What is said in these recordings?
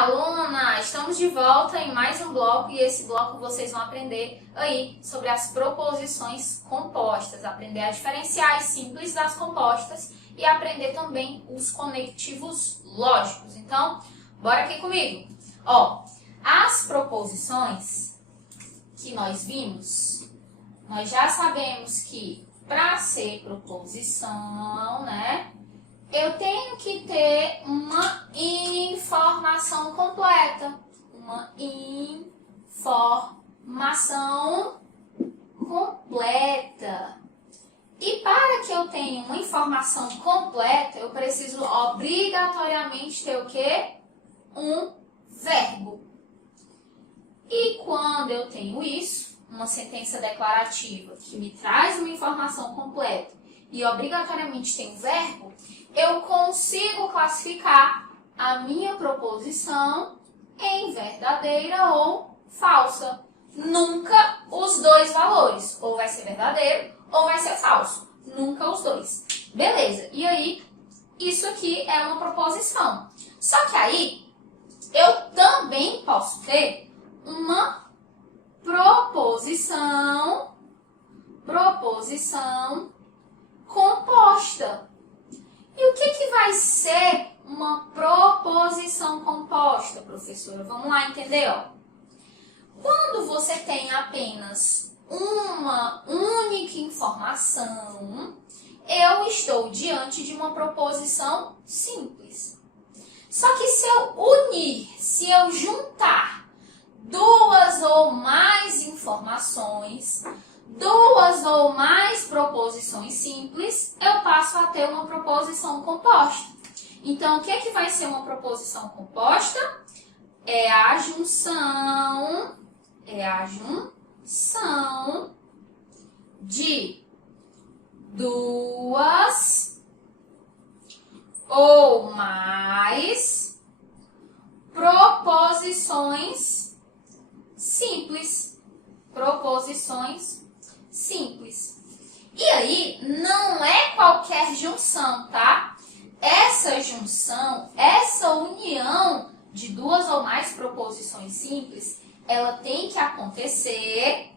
aluna! Estamos de volta em mais um bloco e esse bloco vocês vão aprender aí sobre as proposições compostas, aprender a diferenciar as simples das compostas e aprender também os conectivos lógicos. Então, bora aqui comigo. Ó, as proposições que nós vimos, nós já sabemos que para ser proposição, né, eu tenho que ter uma informação completa. Uma informação completa. E para que eu tenha uma informação completa, eu preciso obrigatoriamente ter o quê? Um verbo. E quando eu tenho isso, uma sentença declarativa que me traz uma informação completa e obrigatoriamente tem um verbo, eu consigo classificar a minha proposição em verdadeira ou falsa. Nunca os dois valores, ou vai ser verdadeiro ou vai ser falso. Nunca os dois. Beleza, e aí, isso aqui é uma proposição. Só que aí, eu também posso ter uma proposição composta. E o que vai ser uma proposição composta, professora? Vamos lá entender, ó. Quando você tem apenas uma única informação, eu estou diante de uma proposição simples. Só que se eu unir, se eu juntar duas ou mais informações, duas ou mais proposições simples, eu passo a ter uma proposição composta. Então, o que é que vai ser uma proposição composta? É a junção de duas ou mais proposições simples. E aí, não é qualquer junção, tá? Essa junção, essa união de duas ou mais proposições simples, ela tem que acontecer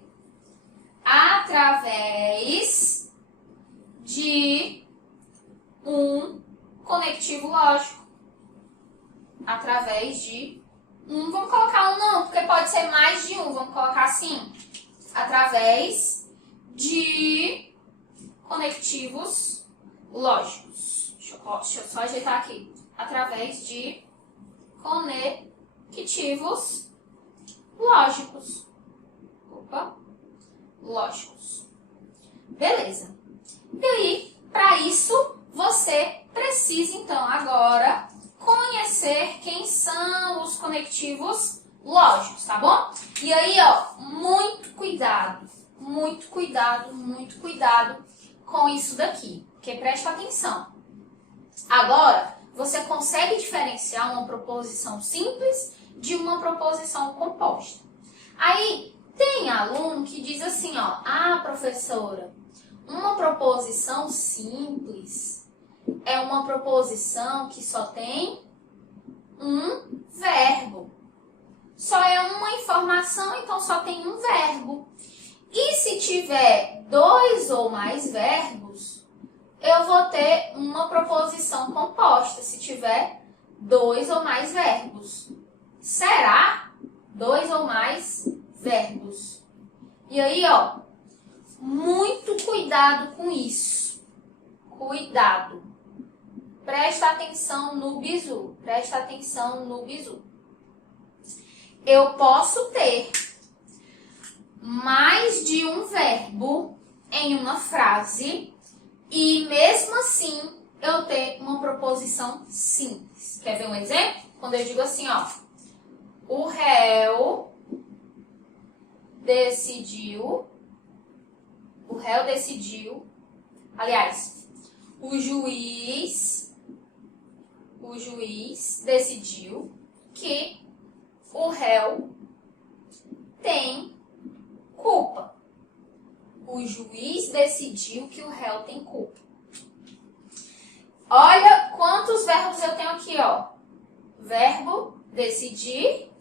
através de um conectivo lógico. Através de um, vamos colocar um não, porque pode ser mais de um, vamos colocar assim. Através de conectivos lógicos. Deixa eu só ajeitar aqui. Através de conectivos lógicos. Lógicos. Beleza. E aí, para isso, você precisa, então, agora conhecer quem são os conectivos lógicos, tá bom? E aí, ó, muito cuidado com isso daqui, porque presta atenção. Agora, você consegue diferenciar uma proposição simples de uma proposição composta. Aí, tem aluno que diz assim, ó, ah, professora, uma proposição simples é uma proposição que só tem um verbo. Só é uma informação, então só tem um verbo. E se tiver dois ou mais verbos, eu vou ter uma proposição composta, se tiver dois ou mais verbos. Será? Dois ou mais verbos. E aí, ó, muito cuidado com isso. Cuidado. Presta atenção no bizu. Eu posso ter mais de um verbo em uma frase e mesmo assim eu ter uma proposição simples. Quer ver um exemplo? Quando eu digo assim, ó, o réu decidiu, aliás, o juiz decidiu que o réu tem culpa. O juiz decidiu que o réu tem culpa. Olha quantos verbos eu tenho aqui, ó. verbo decidir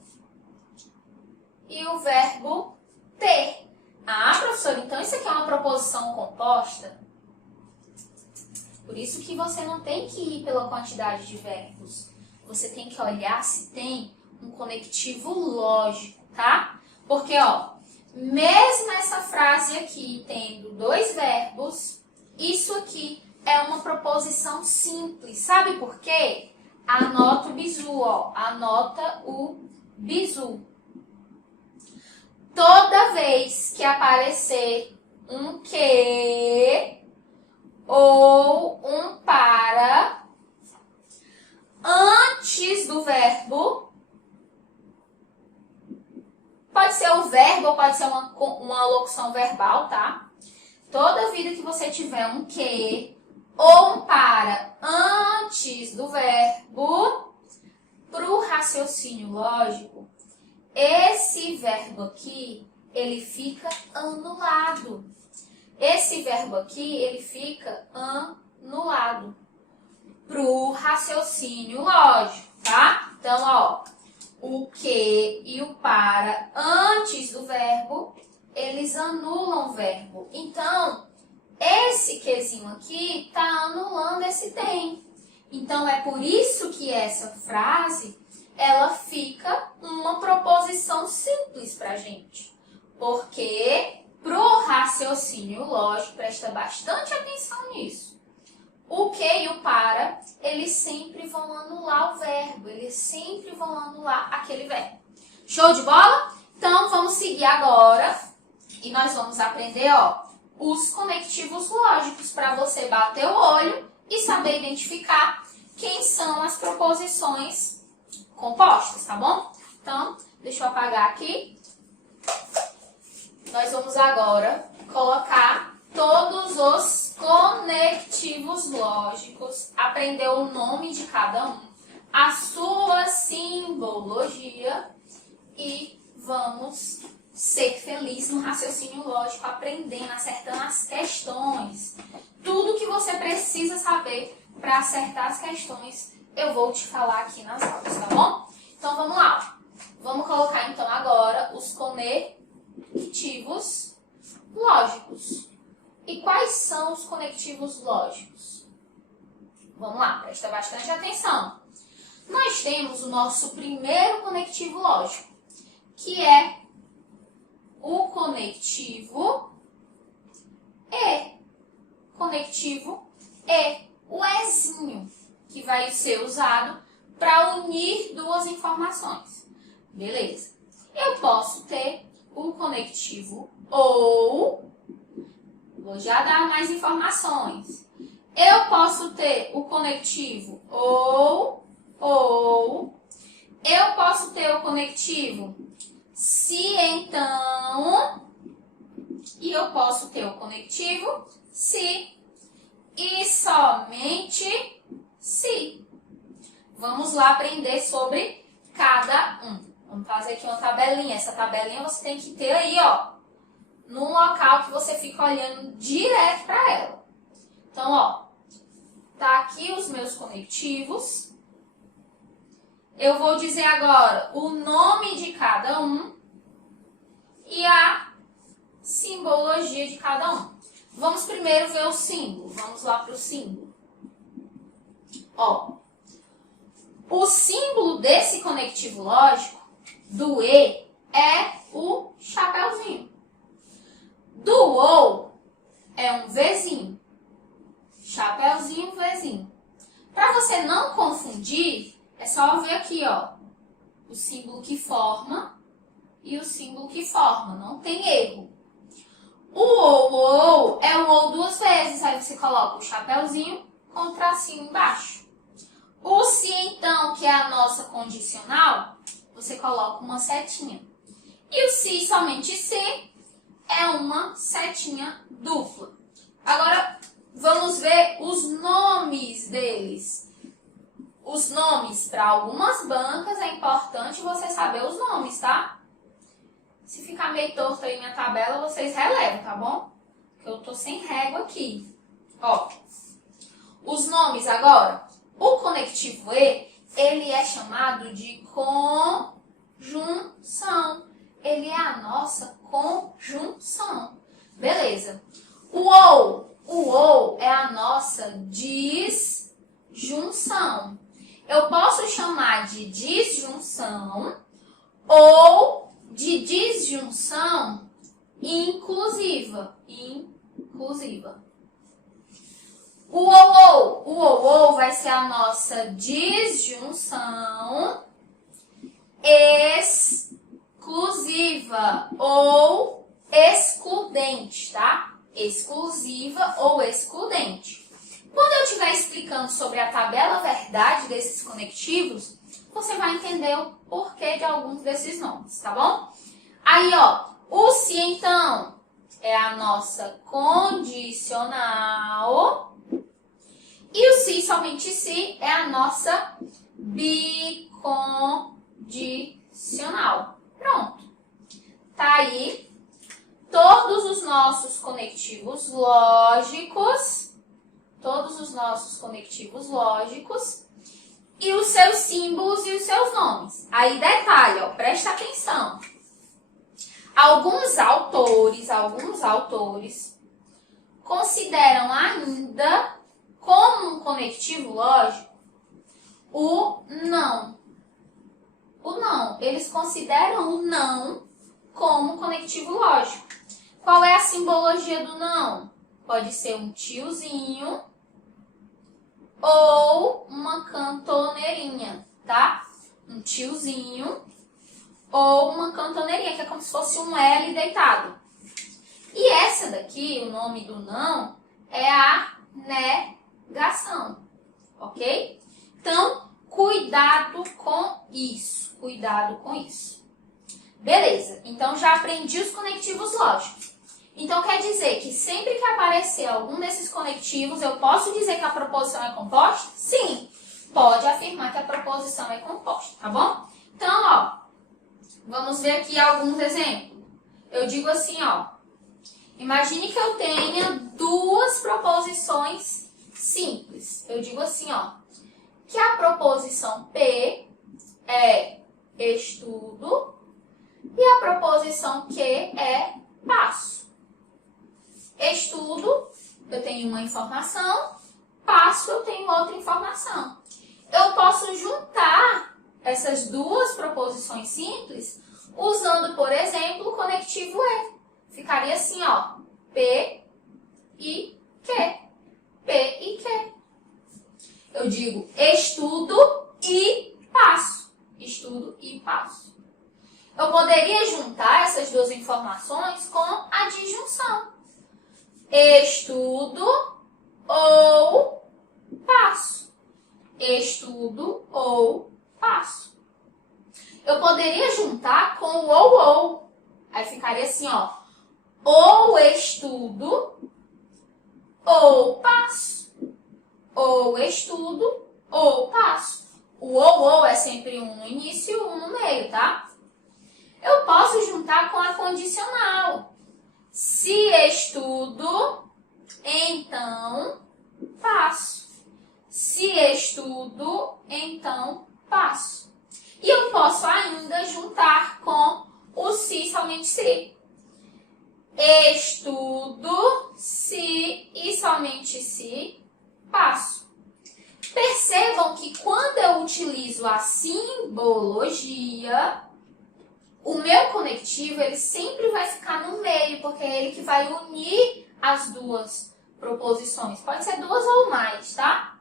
e o verbo ter. Ah, professora, então isso aqui é uma proposição composta? Por isso que você não tem que ir pela quantidade de verbos. Você tem que olhar se tem um conectivo lógico, tá? Porque, ó, mesmo essa frase aqui tendo 2 verbos, isso aqui é uma proposição simples. Sabe por quê? Anota o bizu, ó. Anota o bizu. Toda vez que aparecer um que ou um para antes do verbo, pode ser o verbo ou pode ser uma locução verbal, tá? Toda vida que você tiver um que ou um para antes do verbo, para o raciocínio lógico, esse verbo aqui, ele fica anulado. Esse verbo aqui, ele fica anulado pro raciocínio lógico, tá? Então, ó, o que e o para antes do verbo, eles anulam o verbo. Então, esse quezinho aqui tá anulando esse tem. Então, é por isso que essa frase, ela fica uma proposição simples pra gente. Porque pro raciocínio lógico, presta bastante atenção nisso. O que e o para, eles sempre vão anular o verbo. Eles sempre vão anular aquele verbo. Show de bola? Então, vamos seguir agora. E nós vamos aprender, ó, os conectivos lógicos para você bater o olho e saber identificar quem são as proposições compostas, tá bom? Então, deixa eu apagar aqui. Nós vamos agora colocar todos os conectivos lógicos, aprender o nome de cada um, a sua simbologia e vamos ser felizes no raciocínio lógico, aprendendo, acertando as questões. Tudo que você precisa saber para acertar as questões, eu vou te falar aqui nas aulas, tá bom? Então, vamos lá. Vamos colocar, então, agora os conectivos lógicos. E quais são os conectivos lógicos? Vamos lá, presta bastante atenção. Nós temos o nosso primeiro conectivo lógico, que é o conectivo E. Conectivo E. O ezinho, que vai ser usado para unir duas informações. Beleza. Eu posso ter o conectivo OU. Vou já dar mais informações. Eu posso ter o conectivo ou. Eu posso ter o conectivo se então. E eu posso ter o conectivo se e somente se. Vamos lá aprender sobre cada um. Vamos fazer aqui uma tabelinha. Essa tabelinha você tem que ter aí, ó, num local que você fica olhando direto para ela. Então, ó, tá aqui os meus conectivos. Eu vou dizer agora o nome de cada um e a simbologia de cada um. Vamos primeiro ver o símbolo. Vamos lá para o símbolo. Ó, o símbolo desse conectivo lógico, do E, é o chapeuzinho. Do OU é um Vzinho. Chapeuzinho, Vzinho. Para você não confundir, é só ver aqui, ó, o símbolo que forma e o símbolo que forma. Não tem erro. O OU é um OU duas vezes. Aí você coloca o chapeuzinho com o tracinho embaixo. O se, então, que é a nossa condicional, você coloca uma setinha. E o se, somente se, é uma setinha dupla. Agora, vamos ver os nomes deles. Os nomes, para algumas bancas, é importante você saber os nomes, tá? Se ficar meio torto aí minha tabela, vocês relevam, tá bom? Porque eu tô sem régua aqui. Ó, os nomes agora. O conectivo E, ele é chamado chamado de conjunção. Ele é a nossa conjunção. Beleza. O ou é a nossa disjunção. Eu posso chamar de disjunção ou de disjunção inclusiva. O ou vai ser a nossa disjunção exclusiva ou excludente, tá? Exclusiva ou excludente. Quando eu estiver explicando sobre a tabela verdade desses conectivos, você vai entender o porquê de alguns desses nomes, tá bom? Aí, ó, o se, então, é a nossa condicional. E o se, somente se, é a nossa bicondicional. Pronto. Tá aí todos os nossos conectivos lógicos. E os seus símbolos e os seus nomes. Aí, detalhe, ó, presta atenção. Alguns autores consideram ainda como um conectivo lógico o não. Eles consideram o não como um conectivo lógico. Qual é a simbologia do não? Pode ser um tiozinho ou uma cantoneirinha, tá? Um tiozinho ou uma cantoneirinha, que é como se fosse um L deitado. E essa daqui, o nome do não, é a negação, ok? Então, cuidado com isso, Beleza, então já aprendi os conectivos lógicos. Então, quer dizer que sempre que aparecer algum desses conectivos, eu posso dizer que a proposição é composta? Sim, pode afirmar que a proposição é composta, tá bom? Então, ó, vamos ver aqui alguns exemplos. Eu digo assim, ó, imagine que eu tenha duas proposições simples. Eu digo assim, ó, que a proposição P é estudo e a proposição Q é passo. Estudo, eu tenho uma informação, passo, eu tenho outra informação. Eu posso juntar essas duas proposições simples usando, por exemplo, o conectivo E. Ficaria assim, ó, P e Q. P e Q. Eu digo estudo e passo. Estudo e passo. Eu poderia juntar essas duas informações com a disjunção. Estudo ou passo. Estudo ou passo. Eu poderia juntar com o ou. Aí ficaria assim, ó. Ou estudo ou passo. Ou estudo ou passo. O ou é sempre um no início e um no meio, tá? Eu posso juntar com a condicional. Se estudo, então passo. Se estudo, então passo. E eu posso ainda juntar com o se, somente se. Estudo, se e somente se, passo. Percebam que quando eu utilizo a simbologia, o meu conectivo ele sempre vai ficar no meio, porque é ele que vai unir as duas proposições. Pode ser duas ou mais, tá?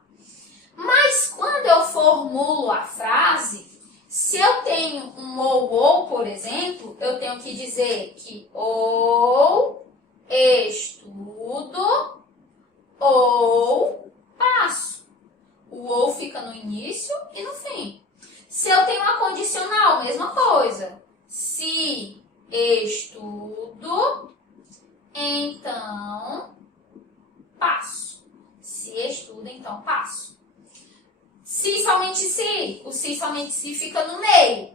Mas quando eu formulo a frase, se eu tenho um ou, por exemplo, eu tenho que dizer que ou estudo ou passo. O ou fica no início e no fim. Se eu tenho uma condicional, mesma coisa. Se estudo, então passo. Se estudo, então passo. Se somente se, o se somente se fica no meio.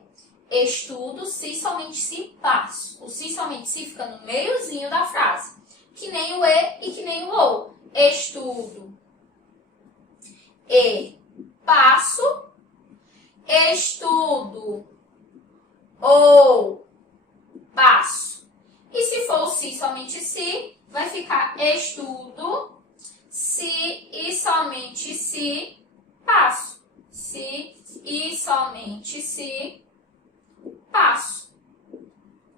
Estudo, se somente se, passo. O se somente se fica no meiozinho da frase. Que nem o e e que nem o ou. Estudo e passo. estudo ou passo. E se for o se, somente se, vai ficar estudo, se e somente se, passo. Se e somente se, passo.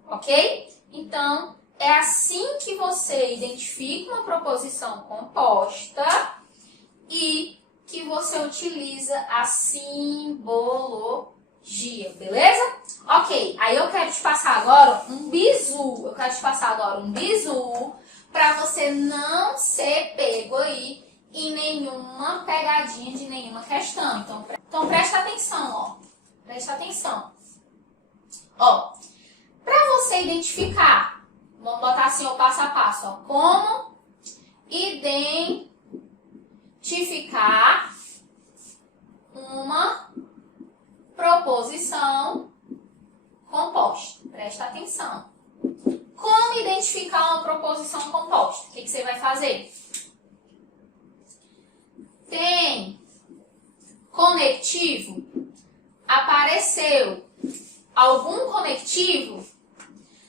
Ok? Então, é assim que você identifica uma proposição composta e que você utiliza a simbologia, beleza? Ok, aí eu quero te passar agora um bizu. Eu quero te passar agora um bizu para você não ser pego aí em nenhuma pegadinha de nenhuma questão. Então presta atenção, ó. Presta atenção. Ó, para você identificar, vamos botar assim o passo a passo, ó. Como identificar uma proposição composta. Presta atenção. Como identificar uma proposição composta? O que você vai fazer? Tem conectivo? Apareceu algum conectivo?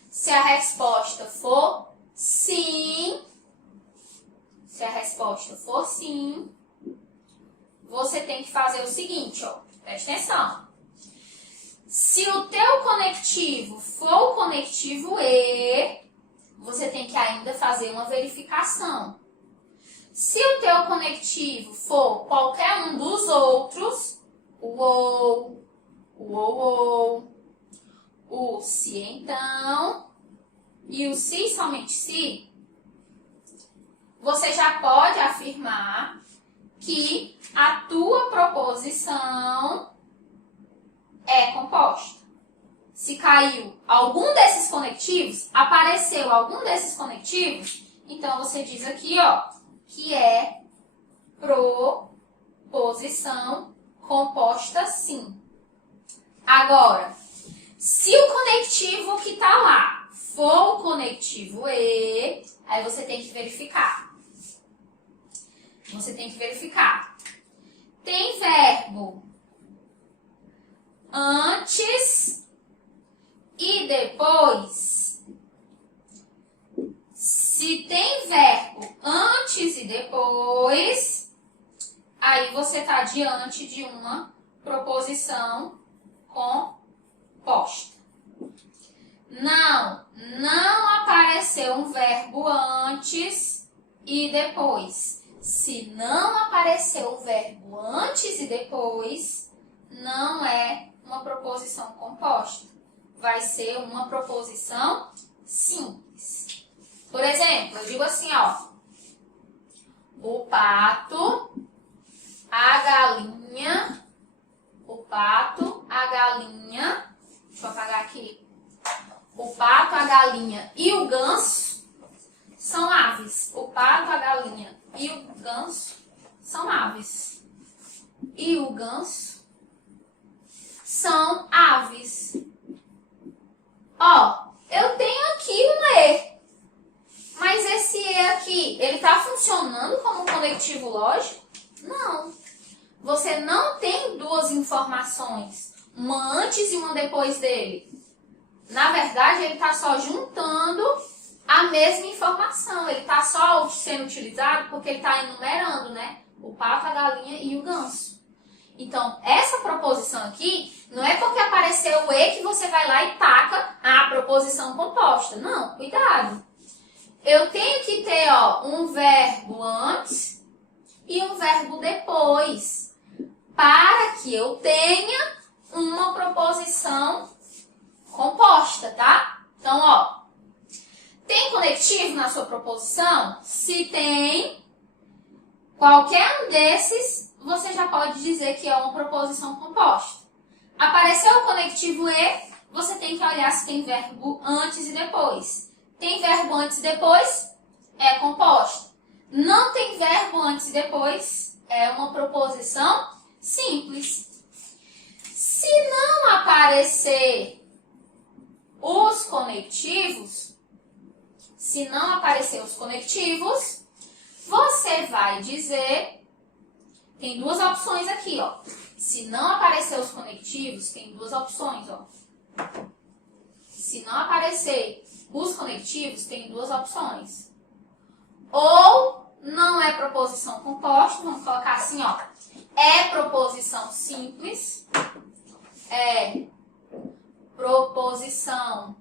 Se a resposta for sim, você tem que fazer o seguinte, ó. Presta atenção. Se o teu conectivo for o conectivo E, você tem que ainda fazer uma verificação. Se o teu conectivo for qualquer um dos outros, o ou, o se então e o se somente se, você já pode afirmar que a tua proposição é composta. Se caiu algum desses conectivos, apareceu algum desses conectivos, então você diz aqui, ó, que é proposição composta sim. Agora, se o conectivo que está lá for o conectivo E, aí você tem que verificar. Tem verbo antes e depois. Se tem verbo antes e depois, aí você está diante de uma proposição composta. Não apareceu um verbo antes e depois. Se não apareceu o verbo antes e depois, não é uma proposição composta. Vai ser uma proposição simples. Por exemplo, eu digo assim, ó. O pato, a galinha, deixa eu apagar aqui. O pato, a galinha e o ganso são aves. O pato, a galinha e o ganso são aves. E o ganso são aves. Ó, eu tenho aqui um E. Mas esse E aqui, ele está funcionando como um conectivo lógico? Não. Você não tem duas informações, uma antes e uma depois dele. Na verdade, ele está só juntando a mesma informação. Ele está só sendo utilizado porque ele está enumerando, né? O pato, a galinha e o ganso. Então, essa proposição aqui, não é porque apareceu o E que você vai lá e taca a proposição composta. Não, cuidado. Eu tenho que ter, ó, um verbo antes e um verbo depois, para que eu tenha uma proposição composta, tá? Então, ó, tem conectivo na sua proposição? Se tem, qualquer um desses, você já pode dizer que é uma proposição composta. Apareceu o conectivo E, você tem que olhar se tem verbo antes e depois. Tem verbo antes e depois, é composta. Não tem verbo antes e depois, é uma proposição simples. Se não aparecer os conectivos, você vai dizer, tem duas opções aqui, ó. Se não aparecer os conectivos, tem duas opções, ó. Se não aparecer os conectivos, tem duas opções. Ou não é proposição composta, vamos colocar assim, ó. É proposição simples. É proposição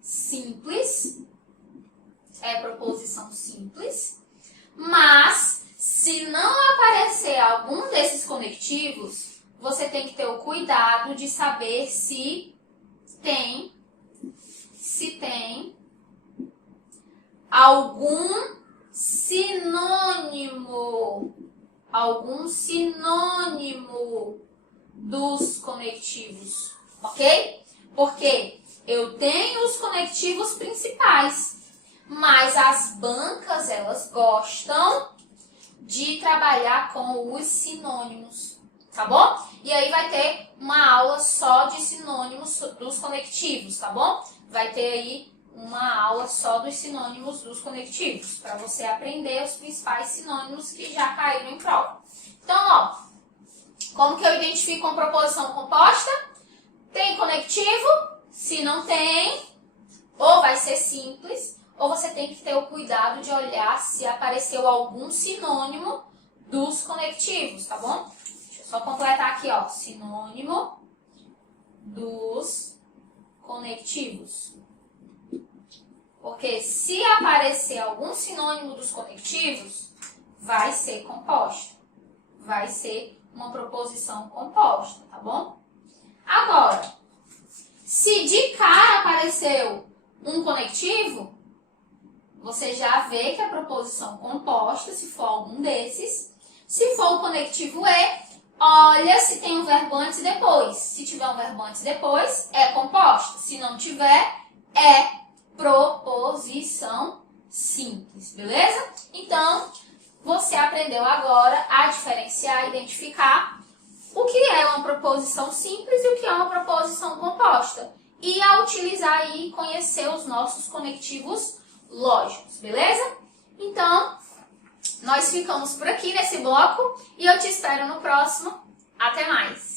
simples. É proposição simples. Mas, se não aparecer algum desses conectivos, você tem que ter o cuidado de saber se tem algum sinônimo dos conectivos, ok? Porque eu tenho os conectivos principais, mas as bancas, elas gostam de trabalhar com os sinônimos, tá bom? E aí vai ter uma aula só de sinônimos dos conectivos, tá bom? Vai ter aí uma aula só dos sinônimos dos conectivos, para você aprender os principais sinônimos que já caíram em prova. Então, ó, como que eu identifico uma proposição composta? Tem conectivo? Se não tem, ou vai ser simples, ou você tem que ter o cuidado de olhar se apareceu algum sinônimo dos conectivos, tá bom? Deixa eu só completar aqui, ó, sinônimo dos conectivos. Porque se aparecer algum sinônimo dos conectivos, vai ser composta. Vai ser uma proposição composta, tá bom? Agora, se de cara apareceu um conectivo, você já vê que a proposição composta, se for algum desses. Se for o conectivo E, olha se tem um verbo antes e depois. Se tiver um verbo antes e depois, é composta. Se não tiver, é proposição simples, beleza? Então, você aprendeu agora a diferenciar, identificar o que é uma proposição simples e o que é uma proposição composta. E a utilizar e conhecer os nossos conectivos lógicos, beleza? Então, nós ficamos por aqui nesse bloco e eu te espero no próximo. Até mais!